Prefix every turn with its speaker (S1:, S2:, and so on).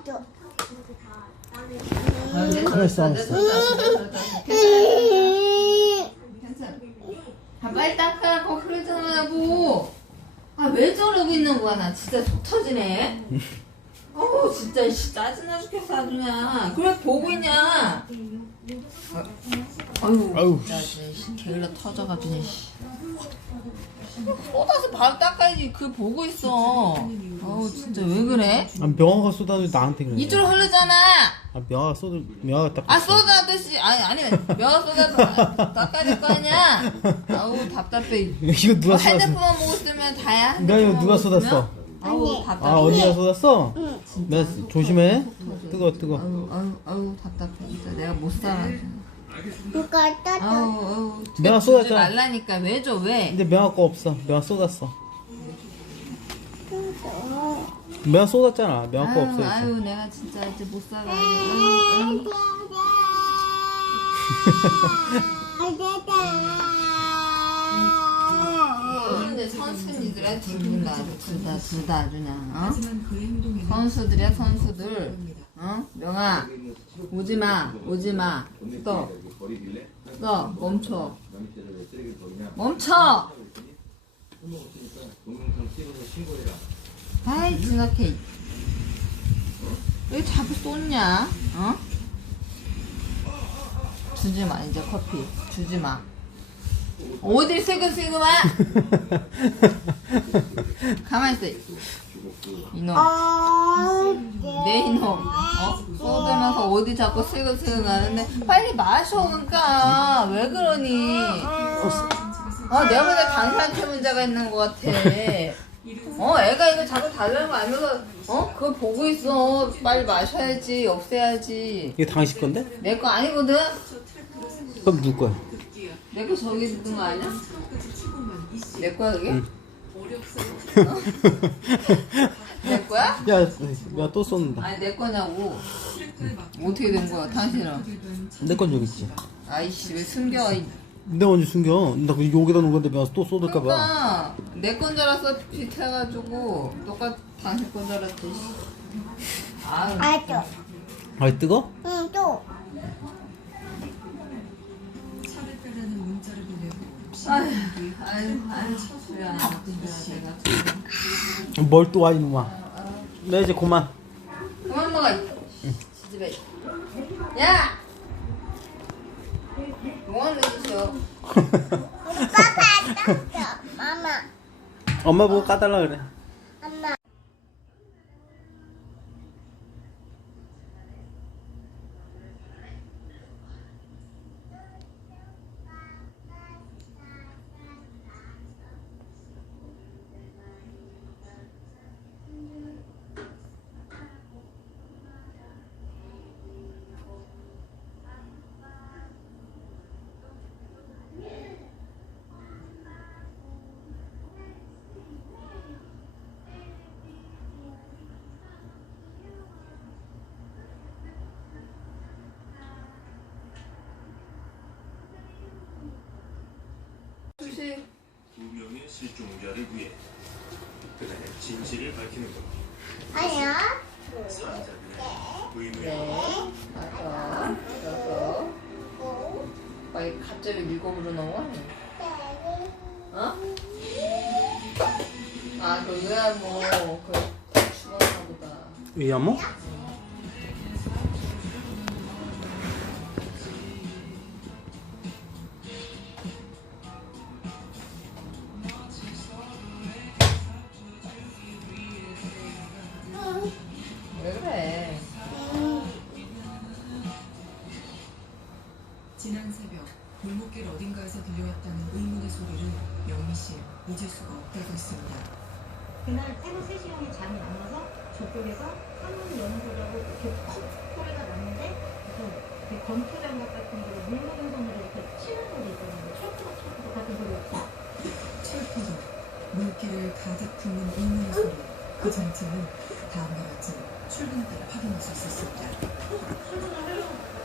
S1: 알았어.
S2: 빨리 닦으라고 그러잖아고. 왜 저러고 있는 거야? 나 진짜 속 터지네. 어우 진짜 짜증나 죽겠어 아주 그냥. 그래 보고 있냐? 아유 진짜 게을러 터져가지고. 쏟아서 바로 닦아야지. 그걸 보고 있어. 어우 진짜 왜 그래?
S1: 명화가 쏟아져 나한테 그래.
S2: 이쪽으로 흐르잖아.
S1: 명화가 딱.
S2: 쏟아듯이 아니 면 쏟아서 닦아야 될 거 아니야. 아우 답답해.
S1: 이거 누가 쏟았어?
S2: 핸드폰만 보고 있으면 다야.
S1: 나 이거 누가 쏟았어?
S2: 아우 답답해.
S1: 언니가 쏟았어? 응. 조심해. 뜨거.
S2: 아우 답답해. 진짜 내가 못 살아.
S3: 누가 떴어?
S2: 아우
S1: 내가 쏟았잖아.
S2: 말라니까 왜 줘 왜?
S1: 근데 명화 거 없어. 명화 쏟았어. 명화 쏟았잖아. 명화 거 없어. 이제.
S2: 아유 내가 진짜 이제 못 살아. 근데 선수들이야 둘 다 아주 그냥 선수들이야 선수들. 명아 오지마 너 멈춰. 아이 지각해. 왜 자꾸 쏟냐? 주지마 이제 커피 주지마. 어딜 새근새근아? 가만있어 이놈. 내 이놈 쏟으면서 어디 자꾸 새근새근 가는데 빨리 마셔. 그러니까 왜 그러니? 내가 보다 당신한테 문제가 있는 것 같아. 애가 이거 자꾸 달라는 거 알면서 그거 보고 있어. 빨리 마셔야지 없애야지.
S1: 이게 당신 건데?
S2: 내 거 아니거든?
S1: 그럼 누구 거야?
S2: 내 거 저기 있는 거 아니야? 내 거야 그게?
S1: 응.
S2: 내 거야?
S1: 야 또 쏟는다.
S2: 아니 내 거냐고. 어떻게 된 거야 당신은?
S1: 내 건 여기 있지.
S2: 아이씨 왜 숨겨.
S1: 내가 언제 숨겨? 나 여기다 놓은 건데 명화 또 쏟을까봐.
S2: 그러니까 내 건 줄 알았어. 비켜가지고 똑같 당신 건 줄 알았지. 아유
S3: 아또.
S1: 아이 뜨거?
S3: 응 또.
S2: 아유 수야 내가
S1: 뭘 또 와 이놈아. 나 이제 그만.
S2: 그만 먹어. 지집애. 야. 뭐하는 짓이야?
S3: 오빠가 떴어. 마마.
S1: 엄마 보고 까달라 그래.
S3: 엄마.
S4: 두 명의 실종자를 위해 그날의 진실을 밝히는 것.
S3: 아니야.
S4: 사자들의 의무야.
S2: 네. 맞아. 왜 갑자기 밀검으로 나와? 그거야 죽었나 보다.
S1: 위야모?
S2: 왜 그래?
S5: 지난 새벽 골목길 어딘가에서 들려왔다는 의문의 소리를 영희 씨 잊을 수가 없다고 했습니다.
S6: 그날 새벽 3시경에 잠이 안 와서 저쪽에서 창문 여는 소리하고 이렇게 퍽 소리가 났는데 그 권투 장갑 같은 거로 물먹은 손으로 이렇게 치는 소리 있잖아요. 철푸덕 같은 소리 없어.
S5: 철퍼덕, 물길을 가득 품는 의문의 소리. 그 정체는 다음과 같이 출근 때 확인할 수 있었습니다.
S6: 출근을 하려고